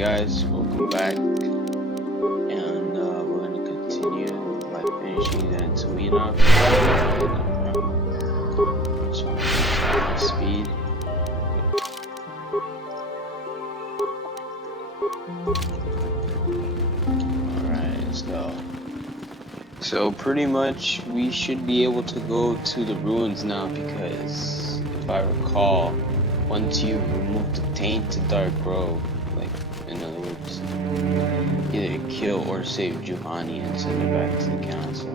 guys, welcome back, and we're going to continue by finishing the Antoina. Just want to try my speed. Alright, let's go. So pretty much we should be able to go to the ruins now, because if I recall, once you remove the taint to Dark Grove, like in other words, either kill or save Juhani and send her back to the council.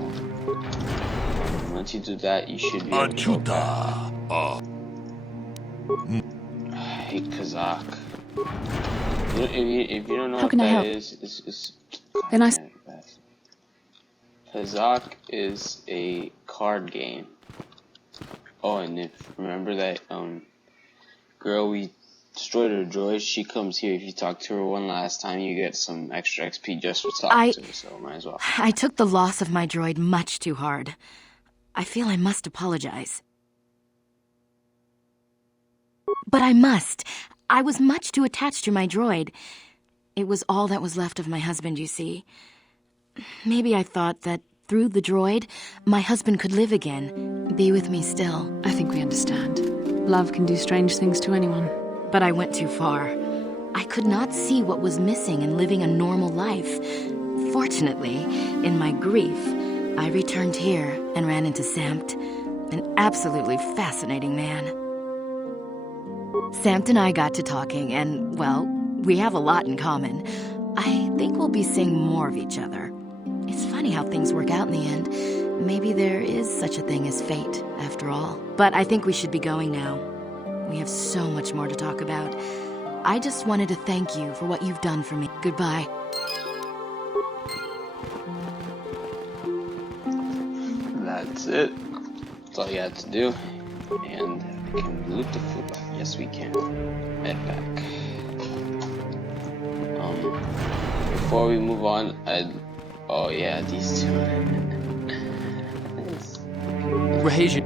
Once you do that, you should be able to go back. I hate Kazakh. If you don't know what that is, it's Then I Kazakh is a card game. Oh, and if remember that girl we destroyed her droid, she comes here. If you talk to her one last time, you get some extra XP just for talking to her, so might as well. I took the loss of my droid much too hard. I feel I must apologize. But I must. I was much too attached to my droid. It was all that was left of my husband, you see. Maybe I thought that through the droid, my husband could live again, be with me still. I think we understand. Love can do strange things to anyone. But I went too far. I could not see what was missing in living a normal life. Fortunately, in my grief, I returned here and ran into Samt, an absolutely fascinating man. Samt and I got to talking, and, well, we have a lot in common. I think we'll be seeing more of each other. It's funny how things work out in the end. Maybe there is such a thing as fate, after all. But I think we should be going now. We have so much more to talk about. I just wanted to thank you for what you've done for me. Goodbye. That's it. That's all you had to do. And we can loot the food. Yes, we can. Head back. Before we move on, oh yeah, these two. Rahasian.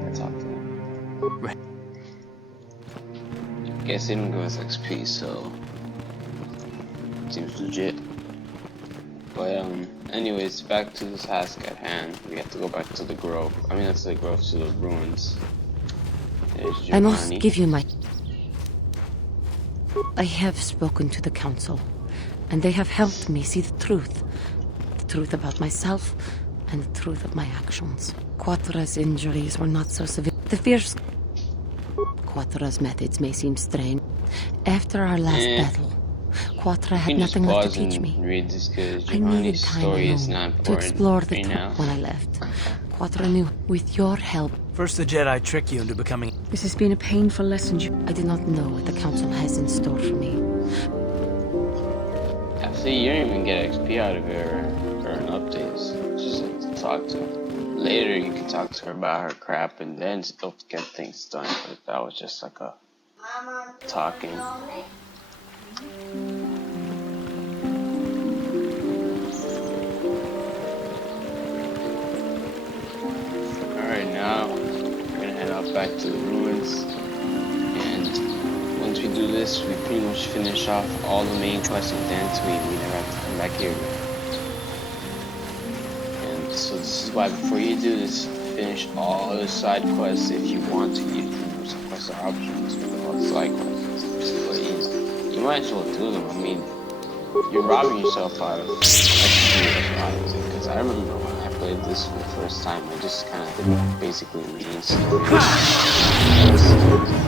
Guess they didn't give us XP, so seems legit. But anyways, back to this task at hand. We have to go back to the grove. I mean, that's the grove, to the ruins. I must give you my... I have spoken to the council, and they have helped me see the truth. The truth about myself, and the truth of my actions. Quatra's injuries were not so severe. The fierce... Quatra's methods may seem strange. After our last battle, Quatra had nothing left to teach me. I needed time alone to explore the truth when I left. Quatra knew, with your help... First the Jedi trick you into becoming... This has been a painful lesson. I do not know what the council has in store for me. See, you don't even get XP out of her or an updates. Just like to talk to her. Later you can talk to her about her crap and then still get things done, but that was just like a talking. Alright, now we're gonna head out back to the ruins, and once we do this, we pretty much finish off all the main quests with Dantooine. We never have to come back here. So this is why before you do this, finish all the side quests if you want to. Some quests are optional, so all the side quests. But you might as well do them. I mean, you're robbing yourself out of XP, because I remember when I played this for the first time, I just kind of did basically main story. I was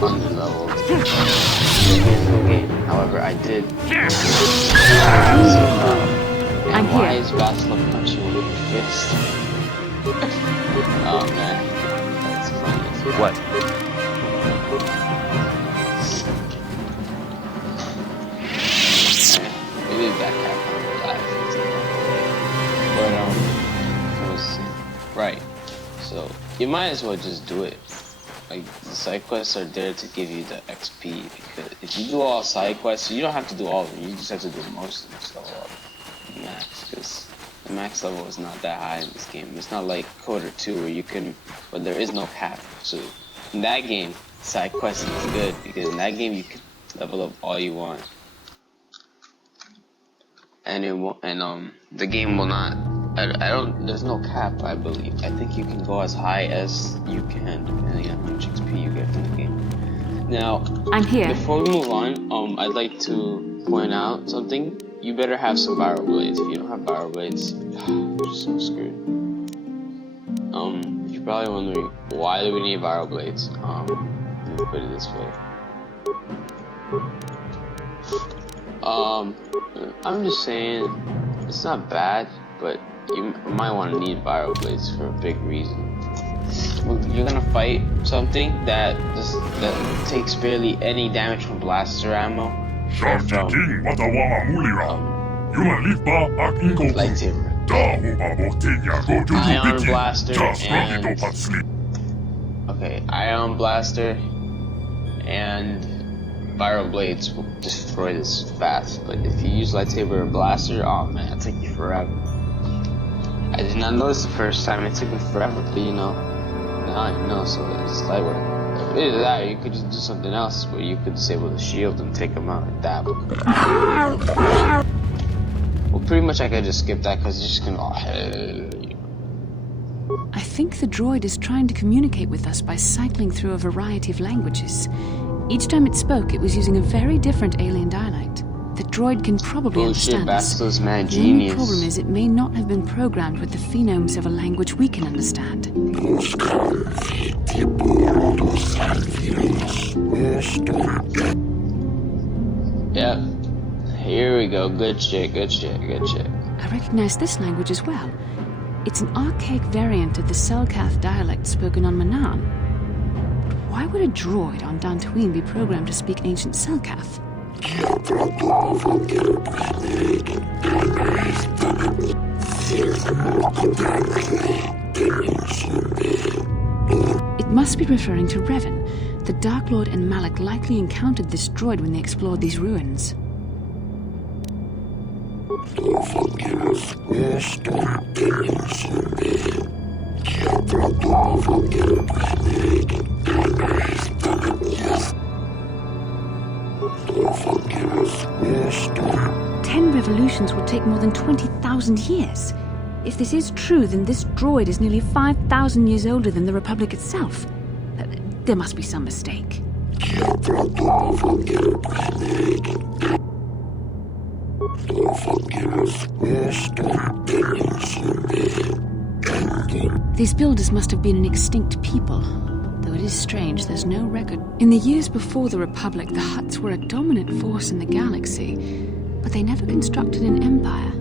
under-leveled game. However, I did. I'm here. Why is Vaslav punching with your fist? Oh man, that's funny. What? Maybe that happened live. But right. So you might as well just do it. Like, the side quests are there to give you the XP, because if you do all side quests, you don't have to do all of them. You just have to do most of them. So max, because the max level is not that high in this game. It's not like Coder 2 where there is no cap. So in that game, side quest is good, because in that game you can level up all you want. and it will, and the game will not. I don't. There's no cap, I believe. I think you can go as high as you can, depending on how much XP you get from the game. Now, I'm here. before we move on, I'd like to point out something. You better have some viral blades. If you don't have viral blades, you're so screwed. You're probably wondering, why do we need viral blades? Let me put it this way. I'm just saying, it's not bad, but you might want to need viral blades for a big reason. You're gonna fight something that takes barely any damage from blaster ammo or from lightsaber. Ion blaster and ion blaster and viral blades will destroy this fast. But if you use lightsaber or blaster, oh man, it'll take you forever. I did not notice the first time. It took me forever, but you know. Now I know, so it's light work. Either that, or you could just do something else where you could disable the shield and take them out like that. Well, pretty much I could just skip that because it's just gonna. I think the droid is trying to communicate with us by cycling through a variety of languages. Each time it spoke, it was using a very different alien dialect. The droid can probably understand us. Bullshit, man, The only genius. problem is it may not have been programmed with the phonemes of a language we can understand. Yep. Here we go. Good shit, good shit, good shit. I recognize this language as well. It's an archaic variant of the Selkath dialect spoken on Manaan. But why would a droid on Dantooine be programmed to speak ancient Selkath? It must be referring to Revan. The Dark Lord and Malak likely encountered this droid when they explored these ruins. Ten revolutions would take more than 20,000 years. If this is true, then this droid is nearly 5,000 years older than the Republic itself. There must be some mistake. These builders must have been an extinct people. Though it is strange, there's no record. In the years before the Republic, the Hutts were a dominant force in the galaxy, but they never constructed an empire.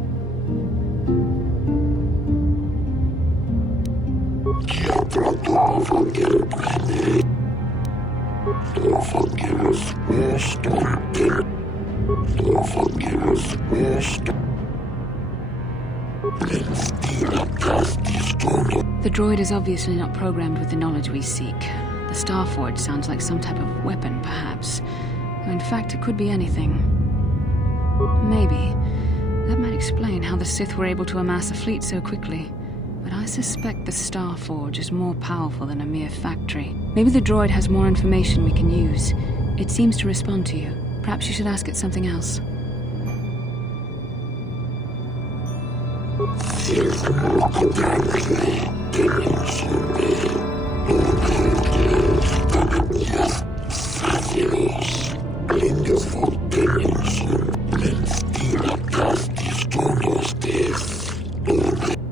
The droid is obviously not programmed with the knowledge we seek. The Starforge sounds like some type of weapon, perhaps. Though in fact, it could be anything. Maybe. That might explain how the Sith were able to amass a fleet so quickly. But I suspect the Starforge is more powerful than a mere factory. Maybe the droid has more information we can use. It seems to respond to you. Perhaps you should ask it something else.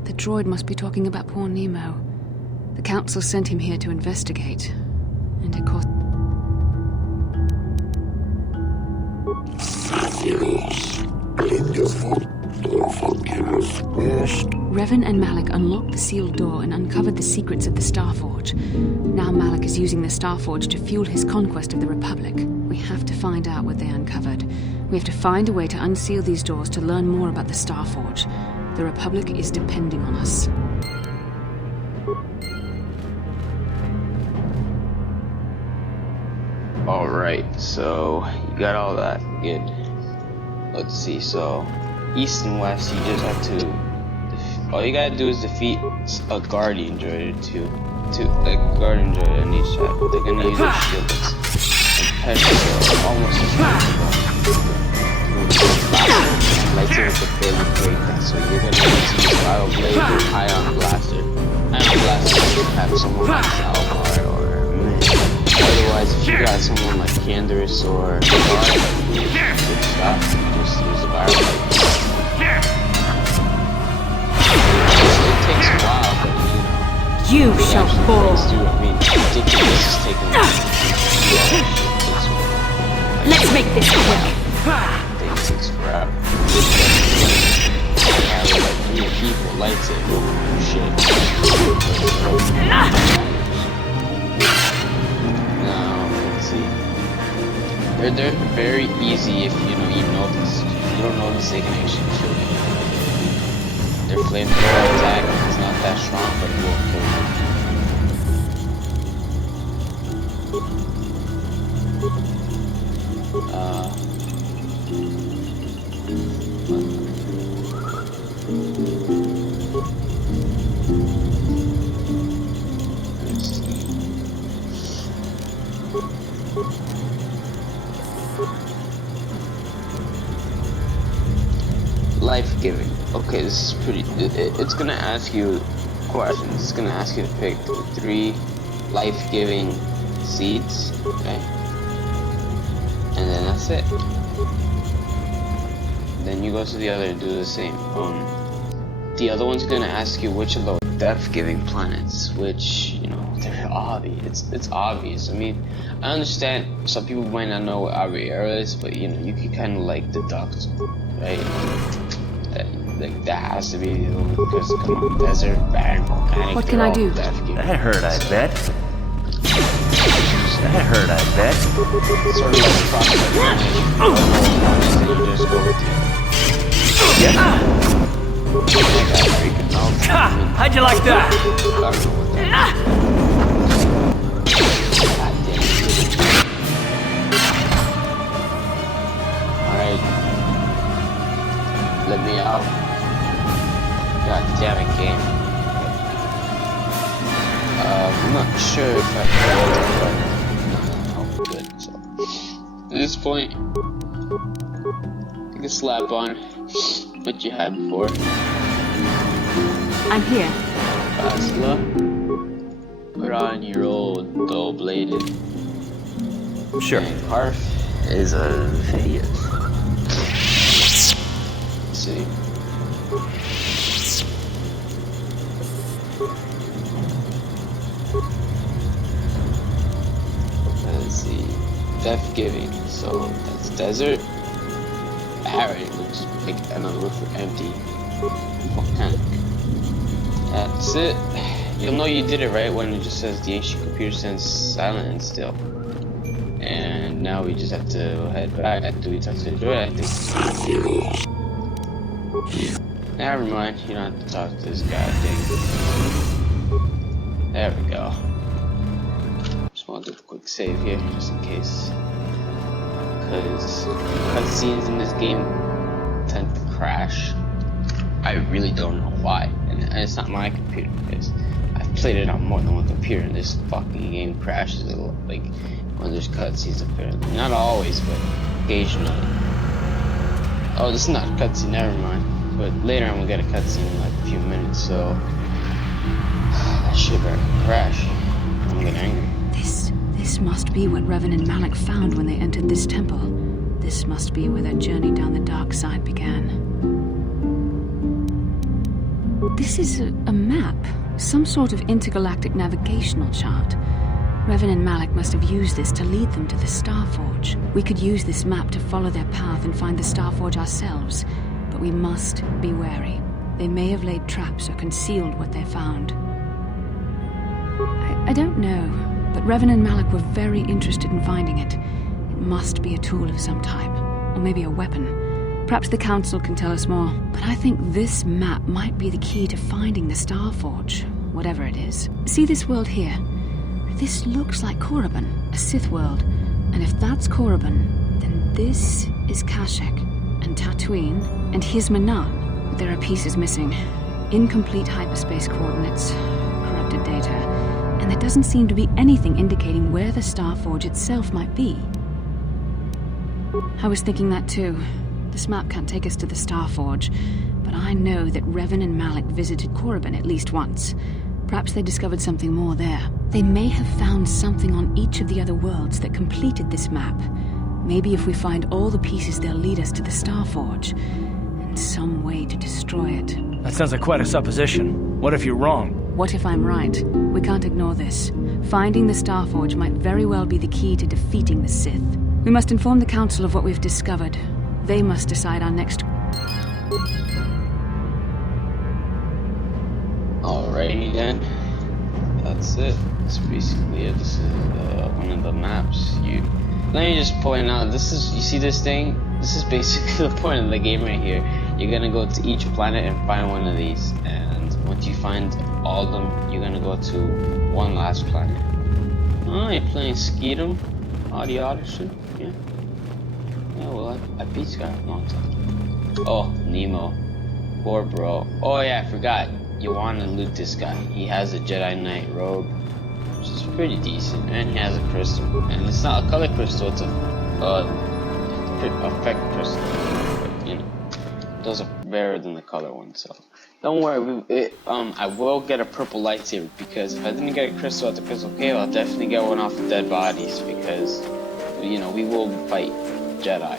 The droid must be talking about poor Nemo. The Council sent him here to investigate. And it cost... Revan and Malak unlocked the sealed door and uncovered the secrets of the Starforge. Now Malak is using the Starforge to fuel his conquest of the Republic. We have to find out what they uncovered. We have to find a way to unseal these doors to learn more about the Starforge. The Republic is depending on us. Alright, so you got all that. Good. Let's see, so east and west, you just have to all you gotta do is defeat a guardian droid a guardian droid on each side. They're gonna use a shield that's almost as lightsaber the ability to break that. So you're gonna need to use Vital Blade or Ion Blaster. Ion Blaster you have someone like Salvar or Mint. Otherwise, if you got someone like Canderous or Guard, good stuff. Just use the Vital Blade. It takes a while, but You shall fall. I mean, ridiculous is taking Let's make this quick. Things takes forever. Like 3 people lights it. Shit. Now, let's see. They're very easy if you know this. If you don't know this, they can actually kill you. Their flamethrower attack is not that strong, but it will kill you. Let's see. Life-giving. Okay, this is pretty. It's gonna ask you questions. It's gonna ask you to pick 3 life-giving seeds. Okay. And then that's it. Then you go to the other and do the same. The other one's gonna ask you which of the death-giving planets, which they're obvious. It's obvious. I mean, I understand some people might not know what Ariera is, but you can kind of like deduct, right? Like that has to be the one because come on, desert, barren, volcanic. What can I do? That hurt, I bet. That hurt, I bet. Sort of like prospect management. You just go with you. Yeah. How'd you like that? Alright. Let me out. God damn it, game. I'm not sure if I can, but no, good. So, at this point, take a slap on what you had before. I'm here. Basla, put on your old dull-bladed. Sure. And Harf is a Vegas. Let's see. Let's see. Death giving. So that's desert. Barren, which is like another word for empty. Volcanic. That's it. You'll know you did it right when it just says the ancient computer stands silent and still. And now we just have to head back. Do we talk to the droid? I think. Never mind. You don't have to talk to this guy. There we go. Just want to do a quick save here, just in case. Because cutscenes in this game tend to crash. I really don't know why. And it's not my computer. I've played it on more than one computer, and this fucking game crashes a lot. Like when there's cutscenes apparently. Not always, but occasionally. Oh, this is not a cutscene, never mind. But later I'm gonna get a cutscene in like a few minutes, so that shit better crash. I'm gonna get angry. This must be what Revan and Malak found when they entered this temple. This must be where their journey down the dark side began. This is a map, some sort of intergalactic navigational chart. Revan and Malak must have used this to lead them to the Starforge. We could use this map to follow their path and find the Starforge ourselves, but we must be wary. They may have laid traps or concealed what they found. I don't know, but Revan and Malak were very interested in finding it. It must be a tool of some type, or maybe a weapon. Perhaps the Council can tell us more, but I think this map might be the key to finding the Starforge, whatever it is. See this world here? This looks like Korriban, a Sith world, and if that's Korriban, then this is Kashyyyk, and Tatooine, and here's Manan, but there are pieces missing. Incomplete hyperspace coordinates, corrupted data, and there doesn't seem to be anything indicating where the Starforge itself might be. I was thinking that too. The This map can't take us to the Starforge, but I know that Revan and Malik visited Korriban at least once. Perhaps they discovered something more there. They may have found something on each of the other worlds that completed this map. Maybe if we find all the pieces, they'll lead us to the Starforge, and some way to destroy it. That sounds like quite a supposition. What if you're wrong? What if I'm right? We can't ignore this. Finding the Starforge might very well be the key to defeating the Sith. We must inform the Council of what we've discovered. They must decide our next... Alrighty then. That's it. That's basically it. This is one of the maps. Let me just point out, you see this thing? This is basically the point of the game right here. You're gonna go to each planet and find one of these, and once you find all of them, you're gonna go to one last planet. Oh, you're playing Skeetum? The Odyssey? Yeah. Yeah, well, I beat Sky a long time. Oh, Nemo. Poor bro. Oh yeah, I forgot. You want to loot this guy. He has a Jedi Knight robe, which is pretty decent, and he has a crystal. And it's not a color crystal, it's a effect crystal. But, you know, those are better than the color ones, so don't worry. I will get a purple lightsaber, because if I didn't get a crystal at the Crystal Cave, I'll definitely get one off the dead bodies, because, you know, we will fight Jedi.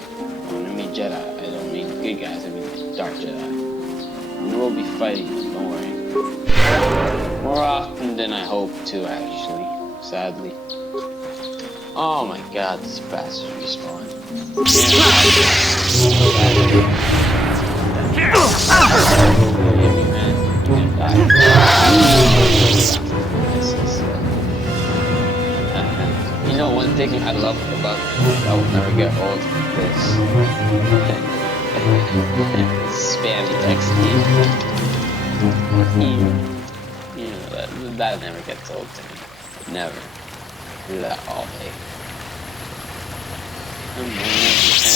When I mean Jedi, I don't mean good guys, I mean dark Jedi. We will be fighting them, don't worry. More often than I hope to, actually. Sadly. Oh my god, this bastard respawned. You know, one thing I love about I will never get old this. Spammy XD. You know, that never gets old to me. Never. Do that all day.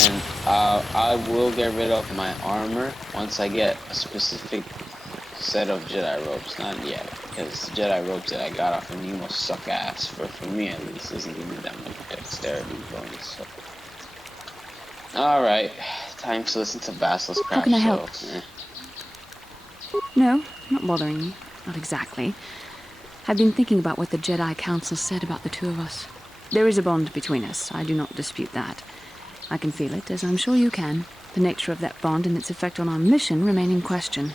And I will get rid of my armor once I get a specific set of Jedi robes. Not yet, because the Jedi robes that I got off of Nemo suck ass. For me at least, doesn't give me that much dexterity bonus. So. Alright, time to listen to Basil's crap. How can I help? So, No, not bothering you. Not exactly. I've been thinking about what the Jedi Council said about the two of us. There is a bond between us, I do not dispute that. I can feel it, as I'm sure you can. The nature of that bond and its effect on our mission remain in question.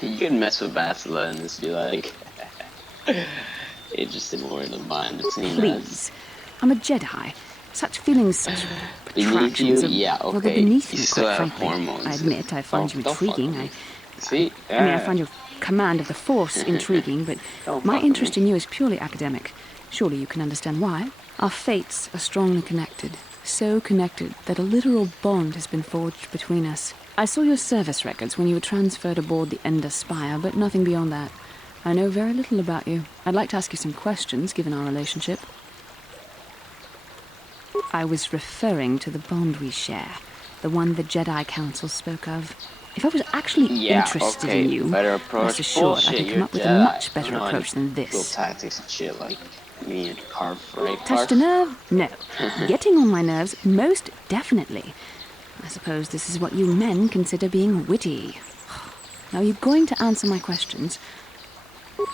You can mess with Basila and just be like, interested more in the mind between us. Please. I'm a Jedi. Such feelings, such attractions you? Yeah, okay. Well, they're beneath You me, still quite have frankly. hormones. I admit, I find you intriguing. See? I mean, I find your command of the Force intriguing, but my interest in you is purely academic. Surely you can understand why. Our fates are strongly connected. So connected that a literal bond has been forged between us. I saw your service records when you were transferred aboard the Ender Spire, but nothing beyond that. I know very little about you. I'd like to ask you some questions, given our relationship. I was referring to the bond we share, the one the Jedi Council spoke of. If I was actually interested in you, rest assured I could come up with a much better approach than this. Little tactics and shit like me and Carf, right? Touched a nerve? No. Getting on my nerves? Most definitely. I suppose this is what you men consider being witty. Now, are you going to answer my questions?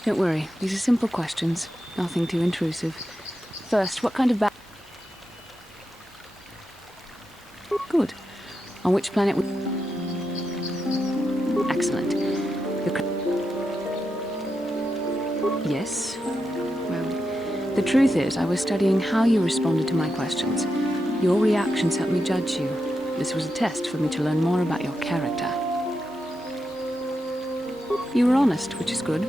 Don't worry, these are simple questions. Nothing too intrusive. First, what kind of Good. On which planet Excellent. Yes? Well, the truth is, I was studying how you responded to my questions. Your reactions helped me judge you. This was a test for me to learn more about your character. You were honest, which is good.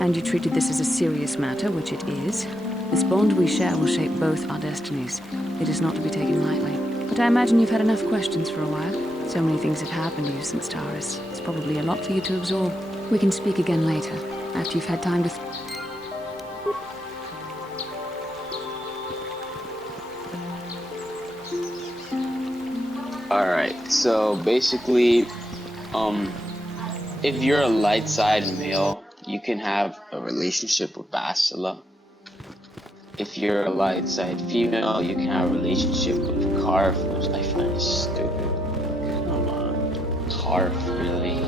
And you treated this as a serious matter, which it is. This bond we share will shape both our destinies. It is not to be taken lightly. But I imagine you've had enough questions for a while. So many things have happened to you since Taurus. It's probably a lot for you to absorb. We can speak again later, after you've had time to... Alright, so basically, if you're a light side male, you can have a relationship with Basila. if you're a light side female, you can have a relationship with Carve, which I find stupid. Come on, Carve, really?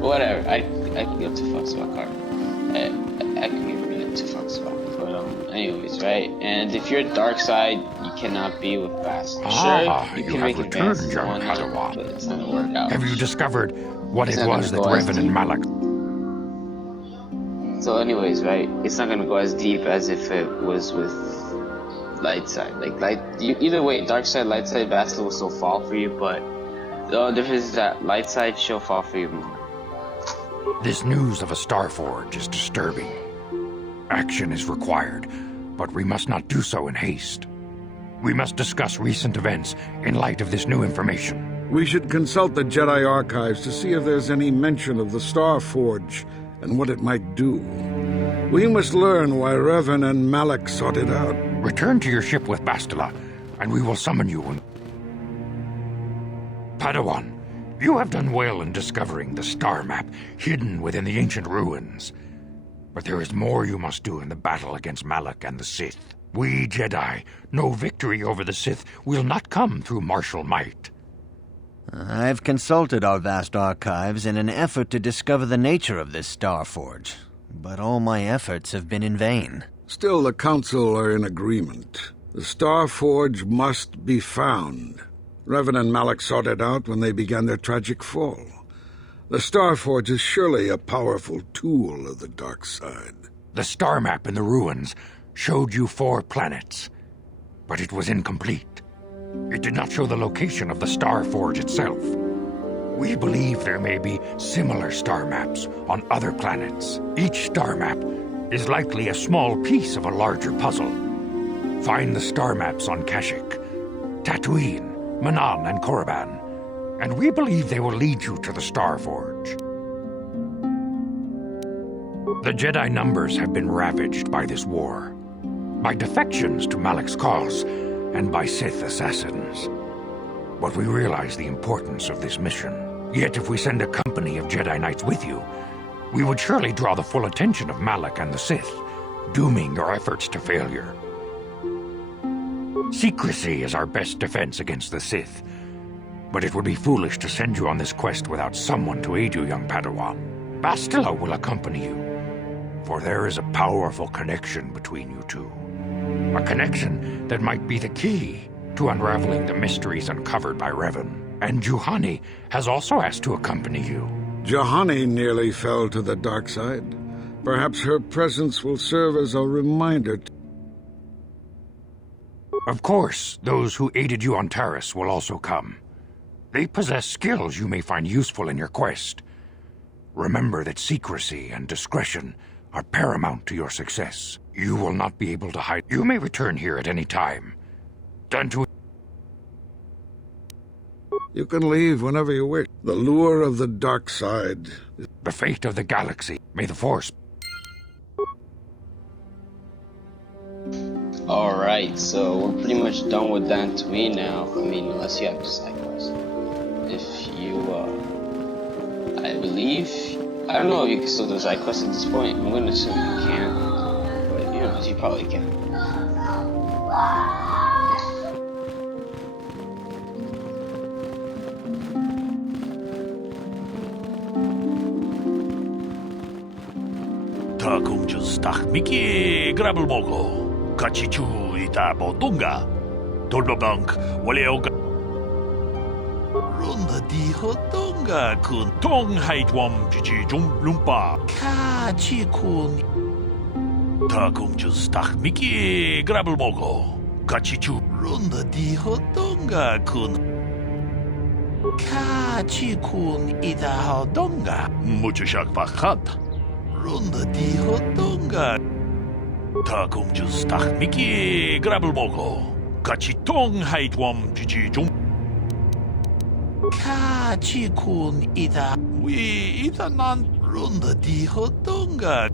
Whatever. I can give two fucks about Carve. I can give really two fucks about. But anyways, right? And if you're dark side, you cannot be with Bastila. Sure, you can make advances on her, but it's not gonna work out. Have you discovered what It's it not was that gonna go as Revan and deep. Malak... So anyways, right, it's not gonna go as deep as if it was with light side. Like either way, dark side, light side, Bastila will still fall for you, but the only difference is that light side she'll fall for you more. This news of a Starforge is disturbing. Action is required, but we must not do so in haste. We must discuss recent events in light of this new information. We should consult the Jedi archives to see if there's any mention of the Starforge and what it might do. We must learn why Revan and Malak sought it out. Return to your ship with Bastila, and we will summon you. Padawan, you have done well in discovering the star map hidden within the ancient ruins. But there is more you must do in the battle against Malak and the Sith. We Jedi know victory over the Sith will not come through martial might. I've consulted our vast archives in an effort to discover the nature of this Starforge, but all my efforts have been in vain. Still, the Council are in agreement. The Starforge must be found. Revan and Malak sought it out when they began their tragic fall. The Starforge is surely a powerful tool of the dark side. The star map in the ruins showed you 4 planets, but it was incomplete. It did not show the location of the Starforge itself. We believe there may be similar star maps on other planets. Each star map is likely a small piece of a larger puzzle. Find the star maps on Kashyyyk, Tatooine, Manan, and Korriban, and we believe they will lead you to the Starforge. The Jedi numbers have been ravaged by this war, by defections to Malak's cause, and by Sith assassins. But we realize the importance of this mission. Yet if we send a company of Jedi Knights with you, we would surely draw the full attention of Malak and the Sith, dooming your efforts to failure. Secrecy is our best defense against the Sith, but it would be foolish to send you on this quest without someone to aid you, young Padawan. Bastila will accompany you, for there is a powerful connection between you two. A connection that might be the key to unraveling the mysteries uncovered by Revan. And Juhani has also asked to accompany you. Juhani nearly fell to the dark side. Perhaps her presence will serve as a reminder. Of course, those who aided you on Taris will also come. They possess skills you may find useful in your quest. Remember that secrecy and discretion are paramount to your success. You will not be able to hide. You may return here at any time. Dantooine. You can leave whenever you wish. The lure of the dark side. The fate of the galaxy. May the Force. Alright, so we're pretty much done with Dantooine now. I mean, unless you have the side quest. If you, I believe, I don't know if you can still do side quests at this point. I'm gonna assume you can. But, you know, you probably can. 다 공주 스탁 미끼 그라블 모고 같이 주이다 보동가 돌로방크 원래오가 론다 디호동가 군 동하이드웜 지지 좀 룸바 같이 군다 공주 스탁 미끼 그라블 모고 같이 주 론다 디호동가 군 같이 군이다 호동가 무주샥 바칸 론다 디호동가 다 공주 스탁 미끼 그라블 모고 같이 동하이드웜 지지 좀 같이 군이다 위이다 난 론다 디호동가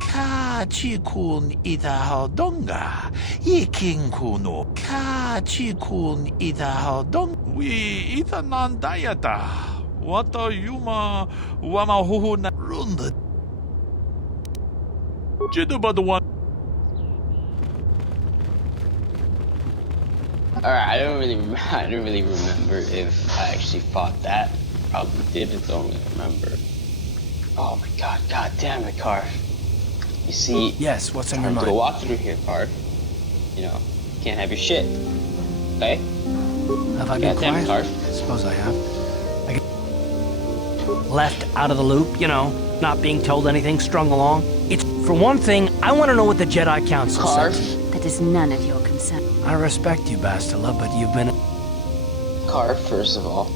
같이 군이다 호동가 이킹쿠노 같이 군이다 호동 위이다 난 다야다 왔다 유마 와마 호호나 론다 제도바도 와 Alright, I don't really remember if I actually fought that. Probably didn't, don't really remember. Oh my god, god damn it, Carf. You see, Yes, what's on your time to mind? go walk through here, Carf. You know, can't have your shit. Okay? Have I been Goddamn, quiet? Carf. I suppose I have. I get left out of the loop, you know, not being told anything, strung along. It's, for one thing, I want to know what the Jedi Council said to you. That is none of your concern. I respect you, Bastila, but you've been... Carf, first of all,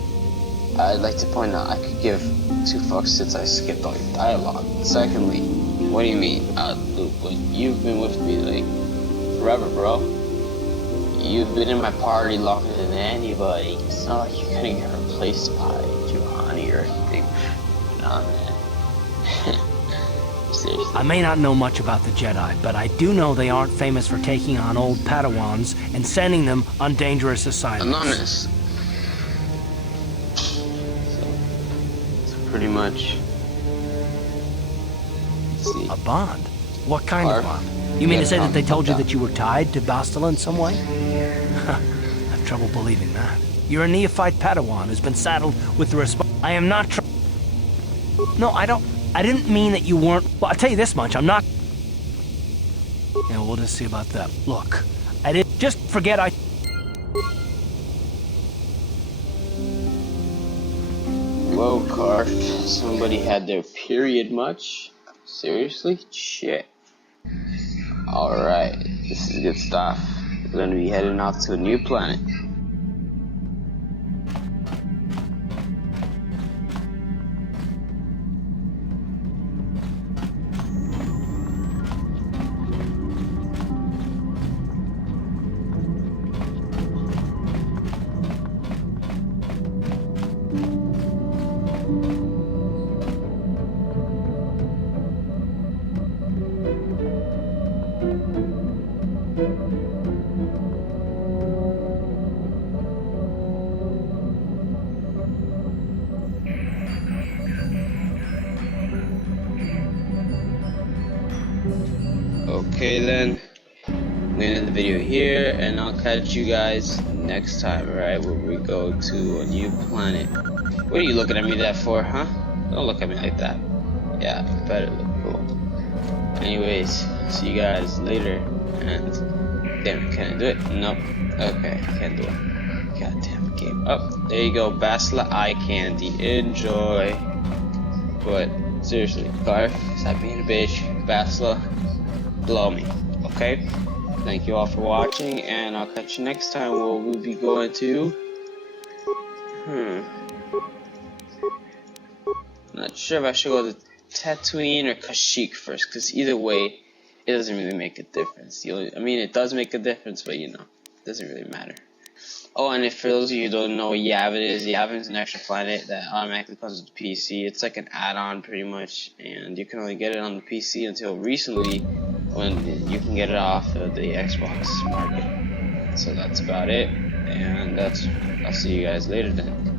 I'd like to point out I could give 2 fucks since I skipped all your dialogue. Secondly, what do you mean, Luke? Like, you've been with me, like, forever, bro. You've been in my party longer than anybody. It's not like you're gonna get replaced by Juhani or anything. Nah, man. Seriously. I may not know much about the Jedi, but I do know they aren't famous for taking on old Padawans and sending them on dangerous assignments. Anonymous. So pretty much. Let's see. A bond? What kind of Barf. bond? You mean Yeah, to say that they told you yeah. that you were tied to Bastila in some way? I have trouble believing that. You're a neophyte Padawan who's been saddled with the I am not No, I didn't mean that you weren't... Well, I'll tell you this much, I'm not... Yeah, we'll just see about that. Look, I didn't... Just forget I... Whoa, Carf. Somebody had their period much? Seriously? Shit. Alright, this is good stuff. We're gonna be heading off to a new planet. Okay then, I'm gonna end the video here, and I'll catch you guys next time, alright, where we go to a new planet. What are you looking at me that for, huh? Don't look at me like that. Yeah, better look cool. Anyways, see you guys later, and... Damn, can I do it? Nope. Okay, can't do it. Goddamn game. Oh, there you go, Bastila eye candy. Enjoy. But, seriously, Carf, stop being a bitch. Bastila, blow me, okay? Thank you all for watching, and I'll catch you next time where we'll be going to... Not sure if I should go to Tatooine or Kashyyyk first, because either way, it doesn't really make a difference. I mean, it does make a difference, but you know, it doesn't really matter. Oh, and if for those of you who don't know what Yavin is an extra planet that automatically comes with the PC. It's like an add-on pretty much, and you can only get it on the PC until recently when you can get it off of the Xbox market. So that's about it, and I'll see you guys later then.